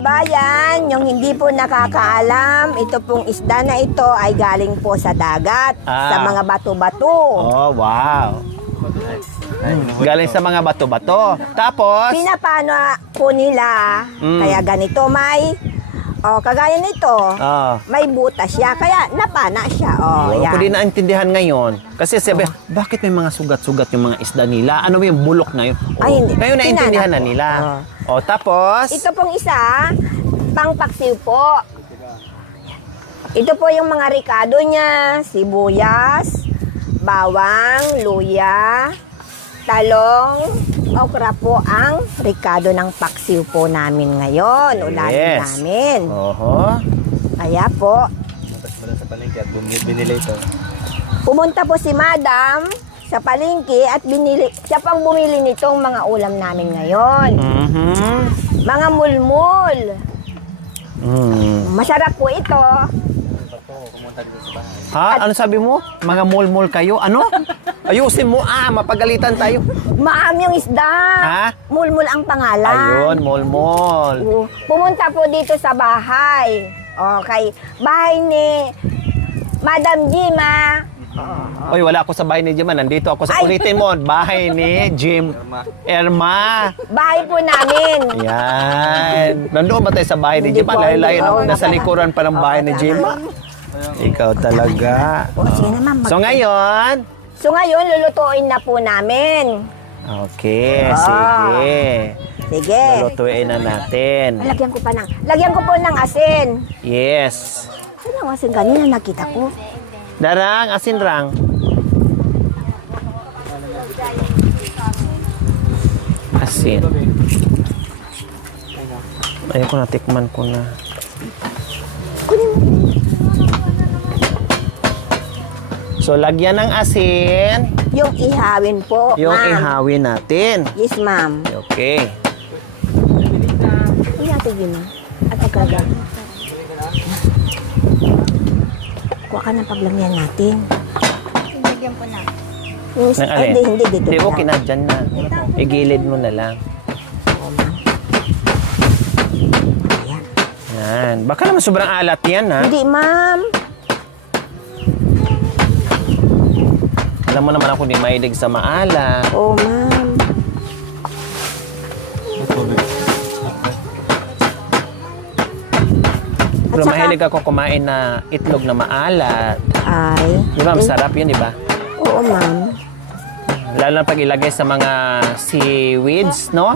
Bayan, yung hindi po nakakaalam, ito pong isda na ito ay galing po sa dagat, sa mga bato-bato. Oh, wow. Galing sa mga bato-bato. Tapos, Pinapano po nila, kaya ganito kagaya nito, may butas siya, kaya napana siya. Ako din naintindihan ngayon. Kasi sabi, bakit may mga sugat-sugat yung mga isda nila? Ano yung bulok na yun? Ay, hindi. Ngayon naintindihan na Tinanong po. nila. Tapos, Ito pong isa, pangpaksiw po. Ito po yung mga ricado niya, sibuyas, bawang, luya, talong, okra po ang ricado ng paksiw po namin ngayon. Ulamin namin. Kaya po, sa palengke at binili ito. pumunta po si Madam sa palengke at siya pang bumili nitong mga ulam namin ngayon. Mga mulmul. Masarap po ito. Ha? Ano sabi mo? Mga mol-mol kayo? Ano? Ayusin mo. Mapagalitan tayo. Maam yung isda. Ha? Mulmul ang pangalan. Ayun, mol-mol. Pumunta po dito sa bahay. Okay. Bahay ni Madam Jima. Oy, wala ako sa bahay ni Jim. Nandito ako sa ulitin mo. Bahay ni Jim Erma. Bahay po namin. Yan. Nandoon ba tayo sa bahay ni Hindi Jim? po, Layo-layo hindi. na. Nasa likuran pa ng bahay ni Jim. Ikaw talaga. Sige naman. So ngayon? So ngayon, lulutuin na po namin. Okay, sige. Sige. Lulutuin na natin. Lagyan ko po ng asin. Yes. Saan ang asin kanina nakita ko? Darang, asin rang. Asin. Ayun ko na, tikman ko na. So, lagyan ng asin. Yung ihawin po, Yung ma'am. ihawin natin. Yes, ma'am. Okay. Ihatid yun, ma'am. At agad. Kuha ka ng paglagyan natin. Lagyan po na. Ng alin? Hindi, dito. Hindi, okay na, dyan na. Igilid mo na lang. Ayan. Yan. Baka naman sobrang alat yan, ha? Hindi, ma'am. Alam mo naman ako di mahilig sa maalat. Oo, ma'am. Pero mahilig ako kumain na itlog na maalat. Ay. Di ba? Masarap yun, di ba? Oo, ma'am. Lalo na pag ilagay sa mga seaweeds, no?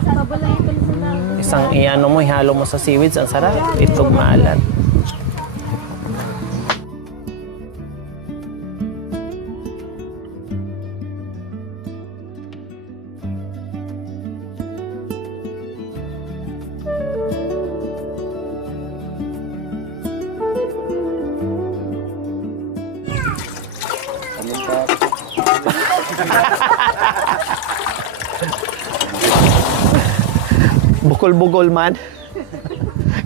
Isang iano mo, ihalo mo sa seaweeds, ang sarap. Itlog maalat. Bukol-bugol man.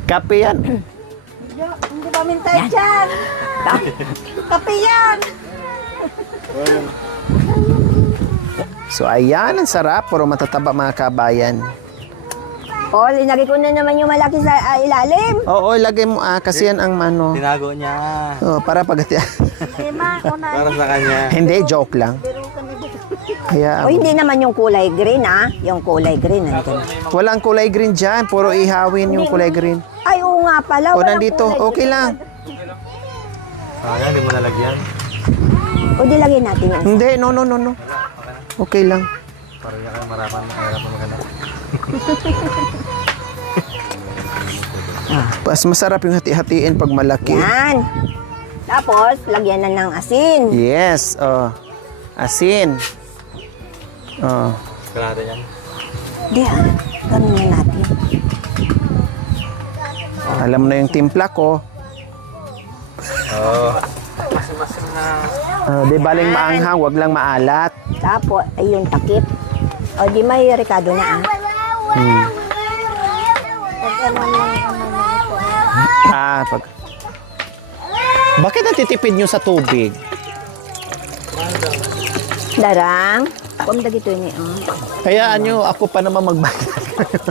Kape yan. Hindi ba mintay dyan? Kape yan! So ayan, ang sarap. Puro matataba mga kabayan. O, linagay ko na naman yung malaki sa ilalim. Oo, ilagay mo kasi yan ang ano. Tinago niya. Para pagati. Para sa kanya. Hindi, joke lang. Kaya, O, hindi naman yung kulay green, Yung kulay green, nandun. walang kulay green dyan. Puro ihawin yung kulay green. Ay, oo nga pala. O, walang nandito. kulay Okay green. lang. Hindi mo nalagyan. O, di lagyan natin yan. Hindi, no. Okay lang. Parang niya kayo mahirapan maghanap. Mas masarap yung hati-hatiin pag malaki. Yan. Tapos, lagyan na ng asin. Yes. Asin. Kalahati yan. Di, ganun na natin. Alam mo na yung timpla ko. Masim-masim na. Di baling maanghang, wag lang maalat. Tapos, ay yung takip. O, di may rekado na, Bakit natitipid nyo sa tubig? Darang. Kung dagito ni, Hayaan nyo, ako pa naman magbayad.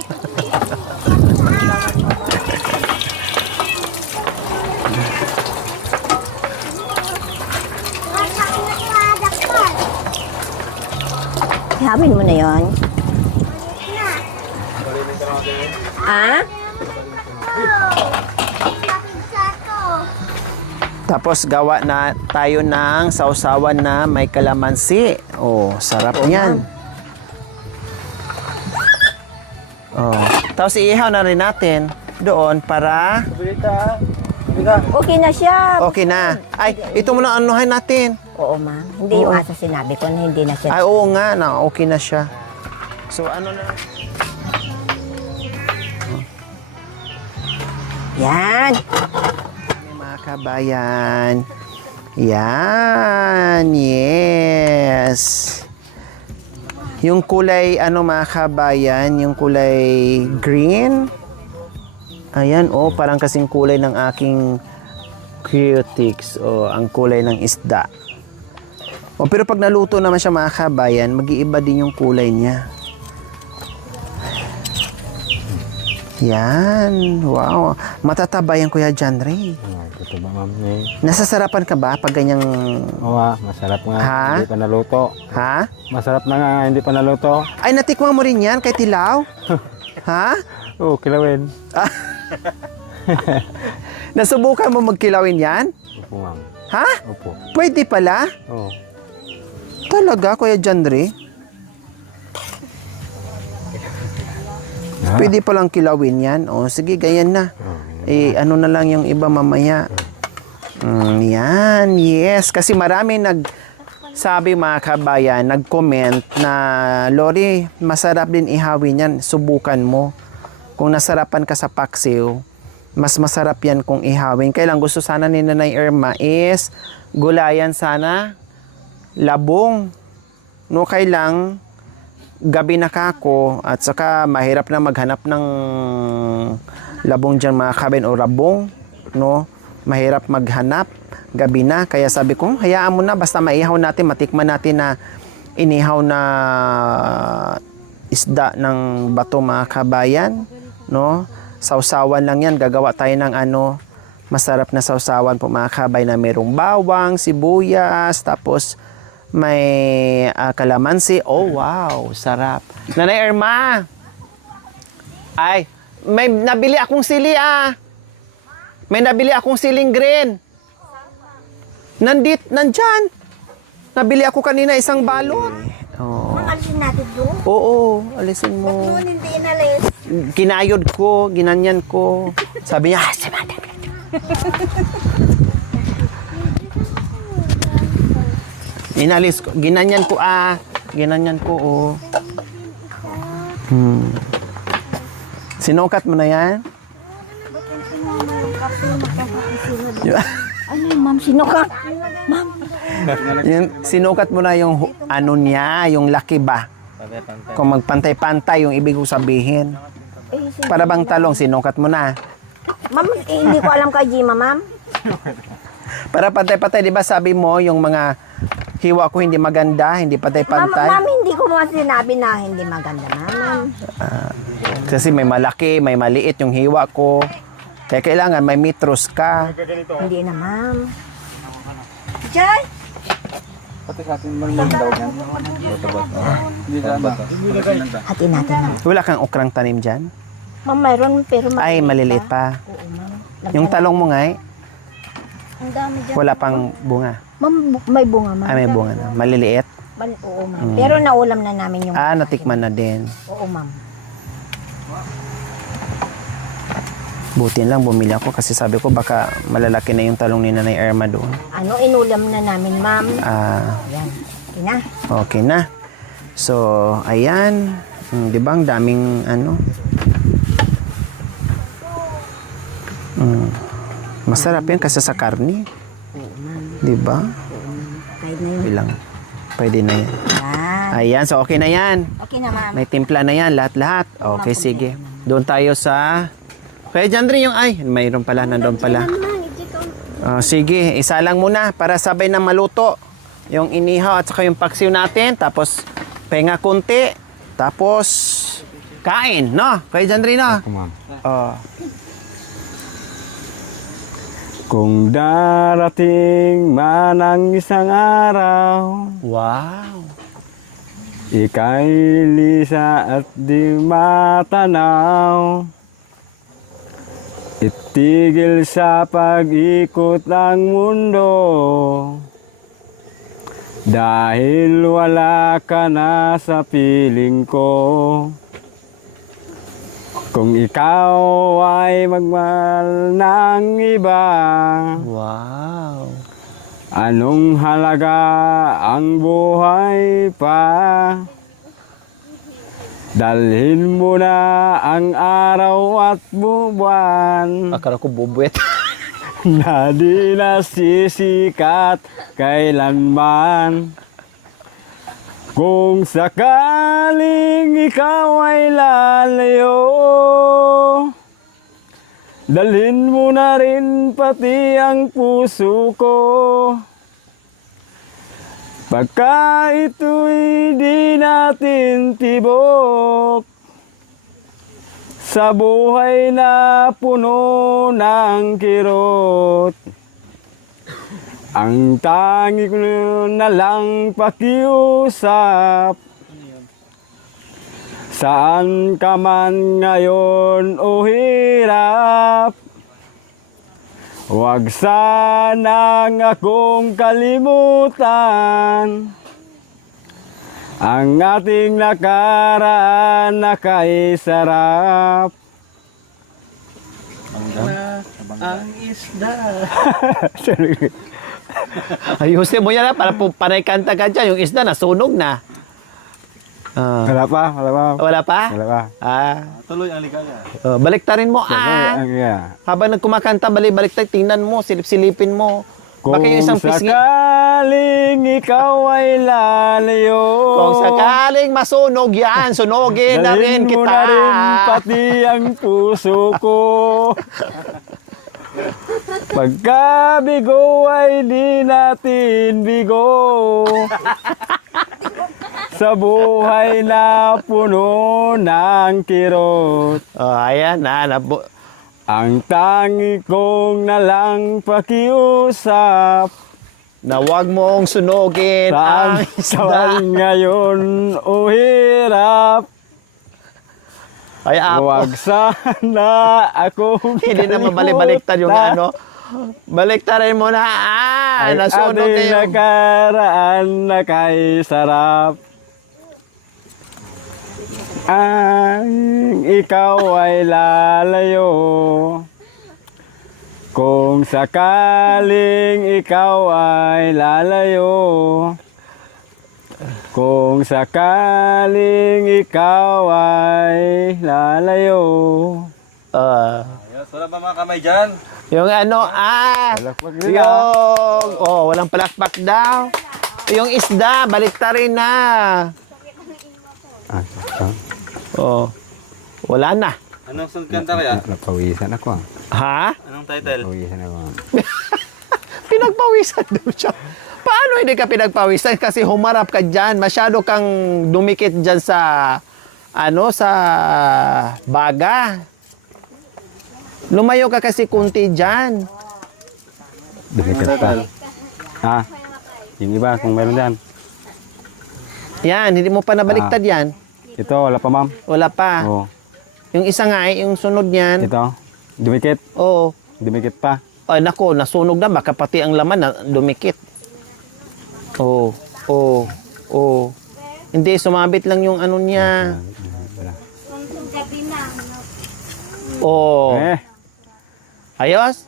Ihawin mo na yon. Ah? Tapos gawa na tayo ng sausawan na may kalamansi. Oh, sarap niyan. Oh. Tapos iihaw na rin natin doon para Okay na siya. okay na. Ay, ito muna anuhin natin. Oo, ma'am. Hindi yung asa sinabi ko na hindi na siya. Ay, oo nga na, okay na siya. So, ano na? Yan. Mga kabayan. Yan, yes. Yung kulay, ano mga kabayan, yung kulay green. Ayan, oh, parang kasing kulay ng aking cutics, o ang kulay ng isda. O, pero pag naluto naman siya mga kabayan, mag-iiba din yung kulay niya. Yan, wow. Matataba yan, Kuya John Ray. Ito ba, ma'am? Eh. Nasasarapan ka ba pag ganyang... Oo, masarap nga. Ha? Hindi pa naluto. Ha? Masarap na nga, hindi pa naluto. Ay, natikman mo rin yan kay Tilaw? Ha? Oo, kilawin. Nasubukan mo magkilawin yan? Opo, ma'am. Ha? Opo. Pwede pala? Oo. Talaga, Kuya John Ray? Pwede palang kilawin yan. O, sige, ganyan na. Eh, ano na lang yung iba mamaya. Yan, yes. Kasi marami sabi mga kabayan, nag-comment na, Lori, masarap din ihawin yan. Subukan mo. Kung nasarapan ka sa paksiw, mas masarap yan kung ihawin. Kailang gusto sana ni Nanay Irma is gulayan sana, labong. No, kailang gabi na kako at saka mahirap na maghanap ng labong dyan mga kabayan o rabong. No, mahirap maghanap. Gabi na. Kaya sabi ko, hayaan mo na. Basta maihaw natin, matikman natin na inihaw na isda ng bato mga kabayan. No? Sausawan lang yan. Gagawa tayo ng masarap na sausawan po mga kabayan na merong bawang, sibuyas, tapos may kalamansi. Oh, wow. Sarap. Nanay Irma! Ay, may nabili akong sili May nabili akong siling green. Nandyan. Nabili ako kanina isang balot. Oh. Alisin natin doon. Oo, alisin mo. Doon hindi inalis. Kinayod ko, ginanyan ko. Sabi niya, si Madam. Inalis ko, ginanyan ko Ginanyan ko, oh. Sinukat mo na yan? Ano yung ma'am? Sinukat? Ma'am. Sinukat mo na yung niya, yung laki ba? Kung magpantay-pantay, yung ibig ko sabihin. Para bang talong, sinukat mo na. Ma'am, hindi ko alam kay Gima, ma'am. Para pantay-pantay, di ba sabi mo, yung mga hiwa ko hindi maganda, hindi pantay-pantay? Ma'am, hindi ko mga sinabi na hindi maganda, ma'am. Kasi may malaki, may maliit yung hiwa ko. Kaya kailangan may metros ka. Hindi na, ma'am. Jay! Pati sa atin man yung daw yan. Hindi ka ba? Hati natin, ma'am. Wala kang okrang tanim dyan? Ma'am, mayroon pero Ay, maliliit pa. Oo, ma'am. Yung talong mo nga, Ang dami dyan. wala pang bunga. Ma'am, may bunga, ma'am. Ay, may bunga na. Maliliit. Oo, ma'am. Pero naulam na namin yung... Natikman na din. Oo, ma'am. Buti lang bumili ako kasi sabi ko baka malalaki na yung talong ni Nanay Irma doon. Inulam na namin, ma'am. Ayan. Okay na. Okay na. So, ayan. Di ba ang daming masarap yan kasi sa karne. Oo, ma'am. Di ba? Kahit na yun. Bilang. Pwede na yan. Yan. Ayan, so okay na yan. Okay na, ma'am. May timpla na yan, lahat-lahat. Okay, sige. Doon tayo sa... Kaya dyan rin yung... Ay, mayroon pala, nandoon pala. Sige, isa lang muna para sabay na maluto. Yung inihaw at saka yung paksiw natin. Tapos, penga kunti. Tapos, kain, no? Kaya dyan rin, no? Come on. Kung darating man ang isang araw, Wow. Ika'y lisa at di matanaw. Itigil sa pag-ikot ng mundo. Dahil wala ka na sa piling ko. Kung ikaw ay magmahal ng iba, Wow. anong halaga ang buhay pa? Dalhin mo na ang araw at buwan Akala ko bubuet. na di nasisikat kailanman. Kung sakaling ikaw ay lalayo, dalhin mo na rin pati ang puso ko. Pagka ito'y di natin tibok, sa buhay na puno ng kirot, ang tangi ko na lang pakiusap. Saan ka man ngayon o hirap, huwag sanang akong kalimutan. Ang ating nakaraan na kay sarap. Ang isda. Ayusin mo yan ha, para panay kanta ka dyan. Yung isda nasunog na. Ah. Wala pa, wala pa. Wala pa? Wala pa. Tuloy ang ligaya. Baliktarin mo Yeah. Habang nagkumakanta, balik-balik, tingnan mo, silip-silipin mo. Baka yung isang Kung pisngi. sakaling ikaw ay lalayo, Kung sakaling masunog yan, sunogin na rin dalhin mo kita. na rin pati ang puso ko. Pagka bigo ay di natin bigo. Sa buhay na puno ng kirot, Oh, ayan na. ang tangi kong nalang pakiusap. Na wag mong sunogin ang Saan isda. saan ngayon o hirap, Ay, apo. huwag sana akong Hindi na mabalik-baliktad yung ano. Baliktarin mo na. Ay Nasunog na ating yung... nakaraan na kay sarap. Ang ikaw ay lalayo, kung sakaling ikaw ay lalayo, kung sakaling ikaw ay lalayo. Wala ba mga kamay dyan? Yung ano, Palakpak nila. yung... walang palakpak daw. Yung isda, baliktarin na. Wala na. Anong sunod kanta kaya? Napawisan ako. Ha? Anong title? Napawisan ako. Pinagpawisan daw siya. Paano hindi ka pinagpawisan? Kasi humarap ka dyan. Masyado kang dumikit dyan sa, sa baga. Lumayo ka kasi kunti dyan. Dinikat pa. Yung iba kung meron dyan. Yan, hindi mo pa nabaliktad yan. Ito, wala pa ma'am. Wala pa. Oo. Yung isa nga, yung sunod niyan. Ito, dumikit. Oo. Dumikit pa. Ay, nako, nasunog na. Baka pati ang laman na dumikit. Oo. Hindi, sumabit lang yung ano niya. Oo. Ayos?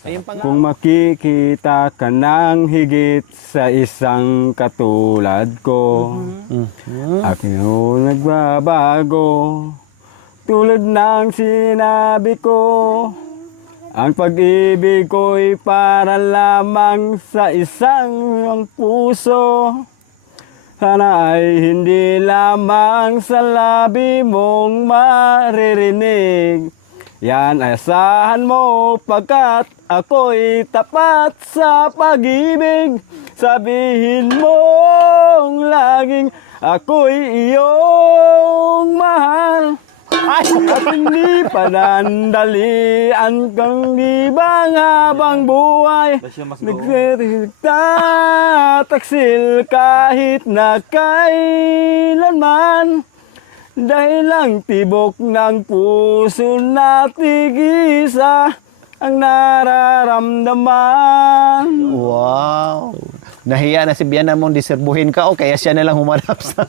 Ayun pa nga. Kung makikita ka ng higit sa isang katulad ko, ako nagbabago. Tulad ng sinabi ko, ang pag-ibig ko'y para lamang sa isang puso. Sana ay hindi lamang sa labi mong maririnig. Yan ay asahan mo pagkat ako'y tapat sa pag-ibig. Sabihin mong laging ako'y iyong mahal. Ay! At hindi panandalian kang ibang habang buhay. Nagtataksil kahit na kailanman. Dahil lang tibok ng puso na tigisa ang nararamdaman. Wow! Nahiya na si Biana mong diserbuhin ka o kaya siya na lang humarap sa...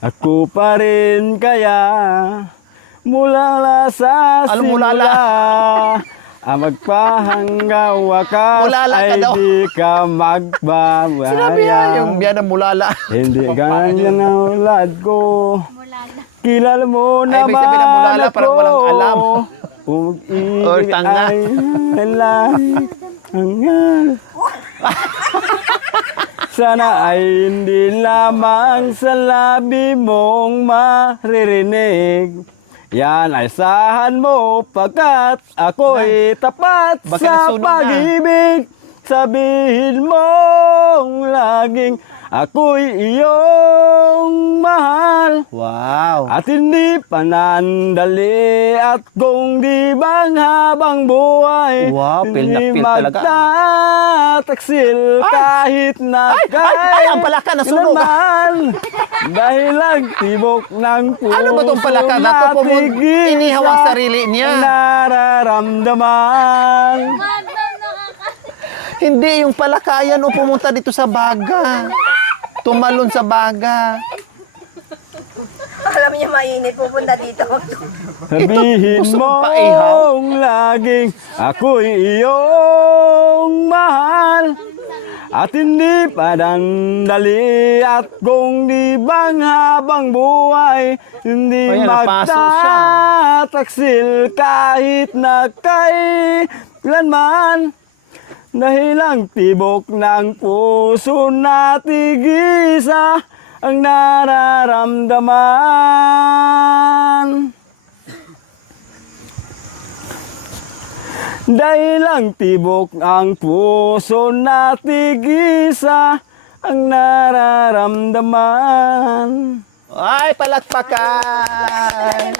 Ako pa rin kaya mula sa Ano simula mulala? ang magpahanggang wakas Mulala ka ay daw. di ka magbabaya. Sinabi niya yung Biana mulala. Hindi ganyan ang ulad ko. Kilala mo Ay, ibig naman sabihin ng mulala, ako. parang walang alam. Kung Or ibig tanga. ay hangal. Sana ay hindi lamang sa labi mong maririnig. Yan ay sahan mo pagkat ako'y tapat Baka sa nasunog na. pag-ibig. Sabihin mong laging ako'y iyong mahal. Wow! At hindi panandali at kung di bang habang buhay. Wow, feel na hindi feel talaga. magtataksil kahit na Ay, ang palaka nasunog. kailanman. Dahil lang tibok ng puso Ano ba tong palaka na to? natigisa Inihaw ang sarili niya. ang nararamdaman. Hindi, yung palakayan o pumunta dito sa baga. Tumalon sa baga. Alam niya mainit, pupunta dito. Sabihin gusto mong paihaw? mong laging ako'y iyong mahal. At hindi padandali at kung di bang habang buhay, hindi Ayan, napaso siya. magtataksil kahit na kailanman. Dahil ang tibok ng puso na tigisa ang nararamdaman. Dahil ang tibok ang puso na tigisa ang nararamdaman. Ay, palakpakan!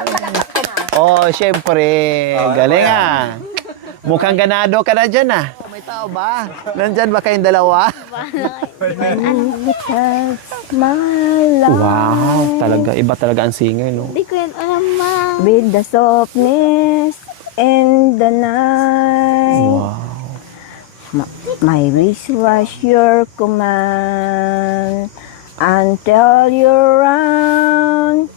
Oh, syempre. Galing ah. Mukhang ganado ka na dyan ah. May tao ba? Nandyan ba kayong dalawa? Wow, talaga. Iba talaga ang singer, no? Hindi ko yan alam, ma. With the softness in the night. Wow. My wish was your command until you're round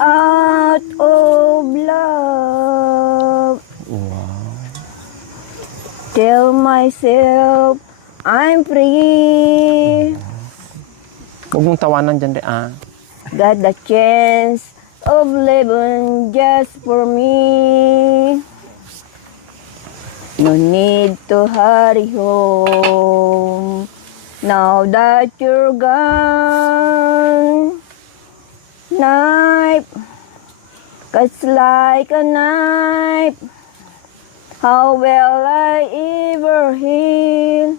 out of love. Wow. Tell myself I'm free. Huwag mong tawanan dyan, ah. Got the chance of living just for me. No need to hurry home now that you're gone. Knife cuts like a knife. How will I ever heal?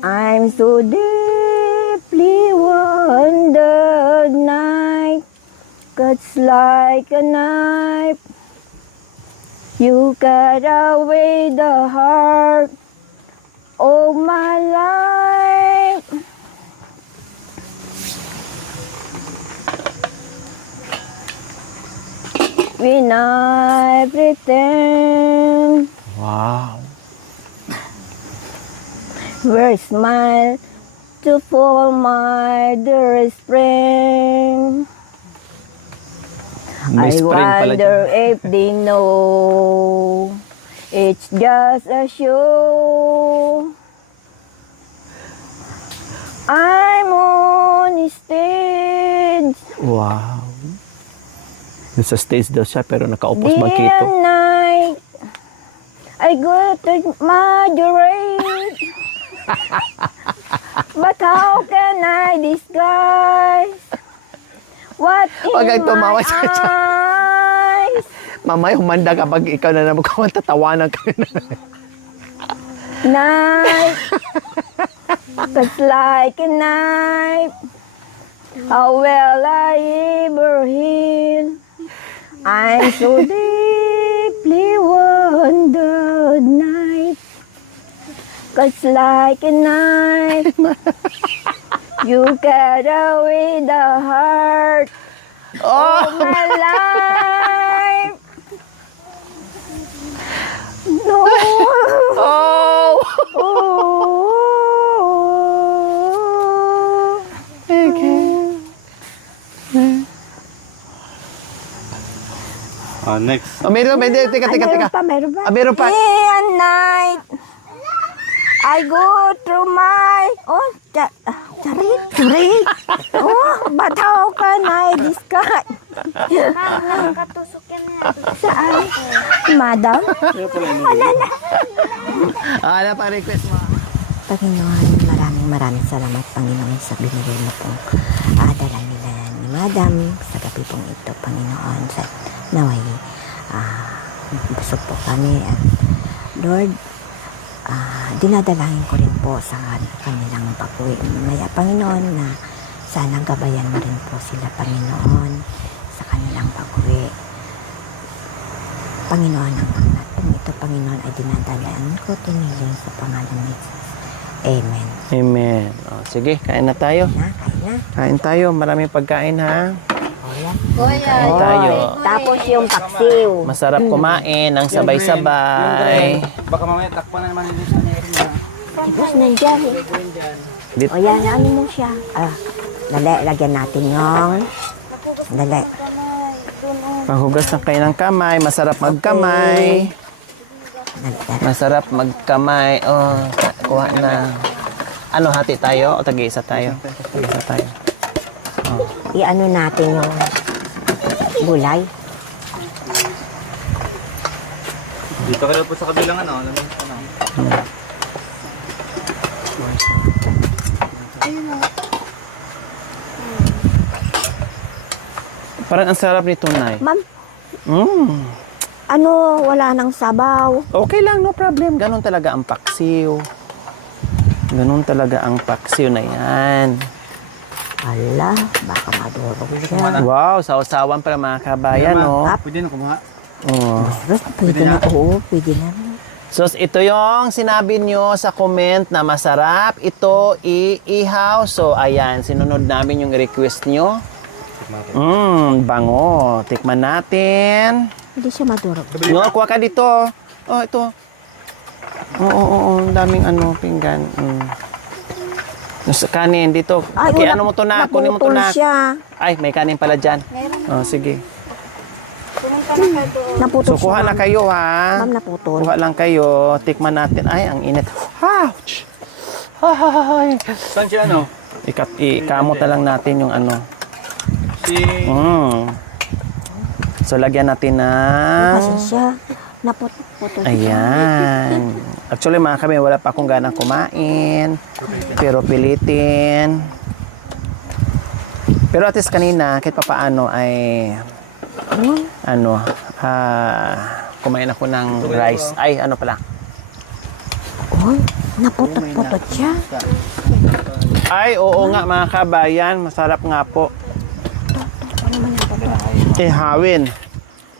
I'm so deeply wounded. Knife cuts like a knife. You cut away the heart of my life. When I pretend, Wow. wear a smile to fool my dearest friend. May I spring pala wonder dyan. if they know it's just a show. I'm on stage Wow. Nasa stage daw siya pero nakaupo sa day bangkito. and night. I go to moderate. But how can I disguise what Wag in kang tumawa my sa kanya. eyes? Mamaya humanda kapag ikaw na naman kung tatawanan ka na. Knife cuts like a knife. How will I ever heal? I'm so deeply wondered night, 'cause like a knife, you cut away the heart of my life. No. Oh! Oh. Okay. Next. Oh, meron. Teka. Meron pa. Meron pa. Day and night, I go through my... Oh, charit. Oh, bataw ka na, discard. Nakakatusok yan na. Saan? Madam? Ano pa request mo? Panginoon, maraming salamat, Panginoon, sa binigay mo pong dala nila ni Madam sa gabi pong ito, Panginoon. Sa naway, busog po kami at Lord, dinadalangin ko rin po sa kanilang pag-uwi. Maya, Panginoon, na sana gabayan mo rin po sila, Panginoon, sa kanilang pag-uwi. Panginoon, ang atong ito, Panginoon, ay dinadalangin ko, tiniling sa pangalan ni Jesus. Amen. Amen. Oh, sige, kain na tayo. Kain na. Kain tayo. Maraming pagkain, ha? Kuya. Kain tayo. Tapos yung paksiw. Masarap kumain ng sabay-sabay. Baka mamaya takpan na naman nila siya. Tapos nandiyan. Dito. O yan, ano mo siya? Dali, lagyan natin yung... Dali. Panghugas ng kayo ng kamay. Masarap magkamay. Dali. Masarap magkamay. Oh, kuha na. Ano, hati tayo? O tagi-isa tayo? Tagi-isa tayo. I-ano natin yung gulay. Dito kayo po sa kabilang ano. Alam mo na. Parang ang sarap nito, Nay. Ma'am, Mm. wala nang sabaw. Okay lang, no problem. Ganon talaga ang paksiw. Ganon talaga ang paksiw na yan. Ala, baka madurog siya. Wow, sausawan para mga kabayan, no? Pwede na kumuha. Oh. Pwede na, oo, pwede na. So, ito yung sinabi nyo sa comment na masarap. Ito, iihaw. So, ayan, sinunod namin yung request nyo. Bango. Tikman natin. Hindi siya madurog. No, kuha ka dito. Oh, ito. Oo. Ang daming pinggan. Sa kanin dito. Okay, ano mo to na? Kunin mo to na. siya. Ay, may kanin pala dyan. Oh, sige. Pumunta na kayo doon. Naputol So, kuha siya, na ma'am. kayo, ha? Ma'am, naputol. Kuha lang kayo. Tikman natin. Ay, ang init. Ouch! Ay. Saan siya ano? Ikamot na lang natin yung ano. Si... So, lagyan natin Kasi ng... siya, naputol siya. Ayan. Actually, mga kami, wala pa akong ganang kumain. Pero pilitin. Pero at least kanina, kahit pa paano ay... kumain ako ng rice. Ay, ano pala? Uy, naputot-putot siya. Ay, oo nga mga kabayan. Masarap nga po. Ihawin.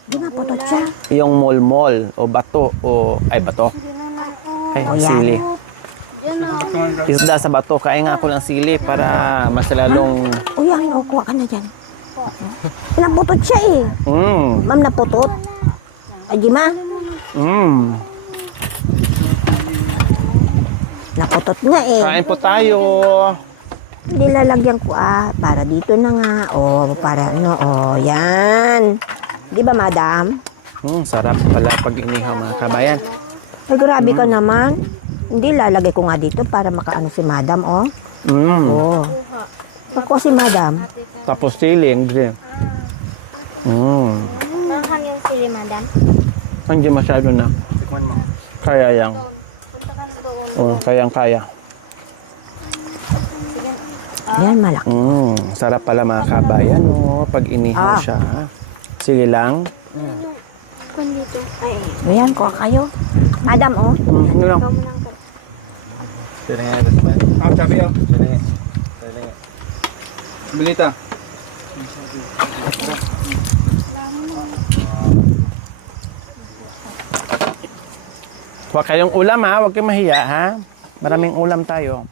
Di naputot siya. Yung molmol o bato o... Ay, bato. Ay, O, yan. sili. Yan o. Isda sa bato. Kain nga ako ng sili para mas lalong... Uy, kuha ka na dyan. Naputot siya eh. Ma'am, naputot. Ay, di ma? Naputot nga eh. Kain po tayo. Hindi lalagyan ko para dito na nga. Para ano, yan. Di ba, madam? Sarap pala pag inihaw mga kabayan. Ay, grabe ka naman. Hindi lalagay ko nga dito para makaano si madam, Ako si madam. Tapos siling din. Nakan yung sili, madam. Hindi masyado na. Tikman mo. Kaya yang. Punta ka na doon. Kayang-kaya. Yan, malaki. Sarap pala mga kabayan, pag inihaw siya. Sige lang. Kung dito. Ay, Ayan, kuha kayo. Madam, Ano lang. ikaw mo lang. Sila nga. Sabi yun. Sila nga. Bilita. Huwag kayong ulam ha, huwag kayong mahiya ha. Maraming ulam tayo.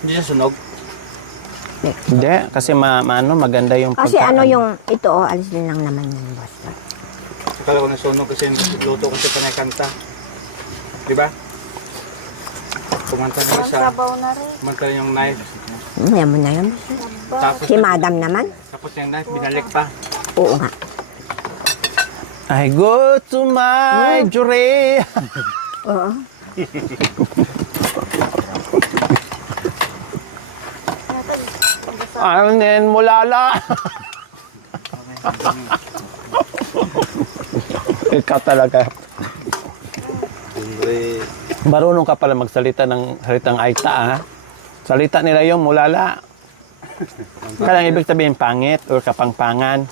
Hindi siya sunog. Hindi, kasi maganda yung Kasi pagkaan. ano yung, ito alis din lang naman yung boss. Akala ko nasunog kasi luto kasi panay kanta. Di ba? Kumanta na siya. Sabaw na rin. Kumanta yung knife. Yan mo na yun. Tapos, Si madam naman. tapos yung knife, binalik pa. Oo nga. I go to my jure. Oo. Anin mulala. Ikaw talaga. Marunong ka pala magsalita ng salitang Aita, ha? Salita nila yung mulala. Kaya ibig sabihin pangit or kapangpangan.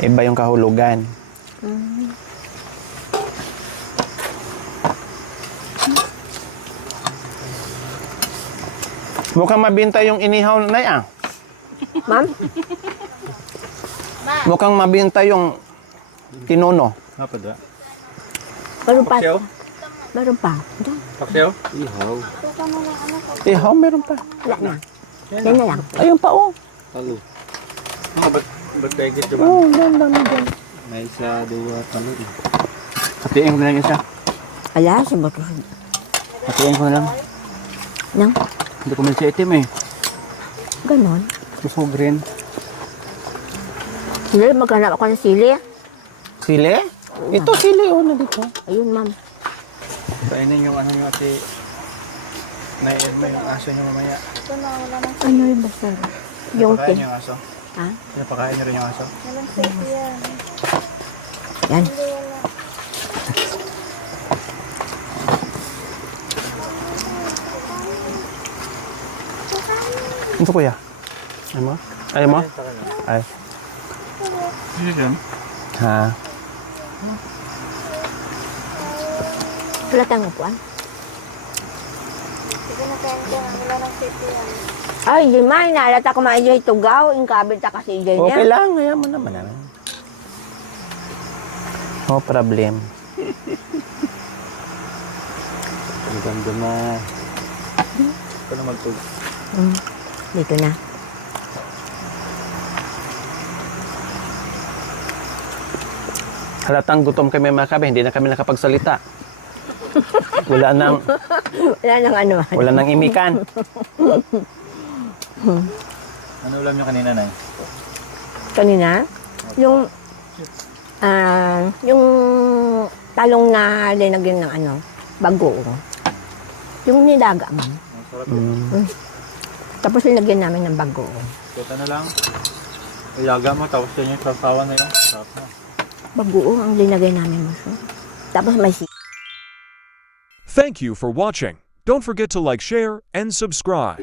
Iba yung kahulugan. Mukhang mabinta yung inihaw na yan. Ma'am? Mukhang mabinta yung tinono. Apa da? Meron pa. Paksiw? Meron pa. Diyan. Paksiw? Ihaw, meron pa. Wala na. Yan na lang. Ayun pa, oh. Talo. Ba't tayo gito ba? Oh, yan, dami dyan. May isa, dua, talo. Hatiin ko na lang isa. Ala, si Boto. Hatiin ko na lang. Nang, Hindi ko man sa itim eh. ganon. Gusto ko green. Hindi, maghanap ako ng sili. Sili? Ito sili, oh, na dito. Ayun, ma'am. Kainin yung ano yung ate. Naiin mo yung aso niyo mamaya. Ito na, wala nang Ano yung basta? Yung Pinapakain tin. niyo yung aso. Ha? Pinapakain niyo rin yung aso. walang safety yan. Yan. Hindi wala. Ito, kuya. Ayaw mo? Ayaw mo? Ay. Sino yun? Ha? Wala tayong upuan. Sige na kain ka na, wala nang safety yan. Ay, di man. Naalata ko ma-enjoy tugaw. Yung kabit ta kasi enjoy niya. Okay lang, ayaw mo naman. No problem. Ang ganda na. Ito na magtug. Dito na. Halatang gutom kami mga kabe, hindi na kami nakapagsalita. Wala nang, Wala nang ano. wala nang imikan. Ano ulam niyo kanina, Nay? Kanina, yung yung talong na linagyan ng ano, bagoong. Yung nilaga, ma'am. Ang sarap. Tapos linagyan namin ng bagoong. Ito na lang. Ilaga mo, tapos yun yung sasawa na yun. Sarap na. Bagoong ang linagay namin mo. Tapos may Thank you for watching. Don't forget to like, share, and subscribe.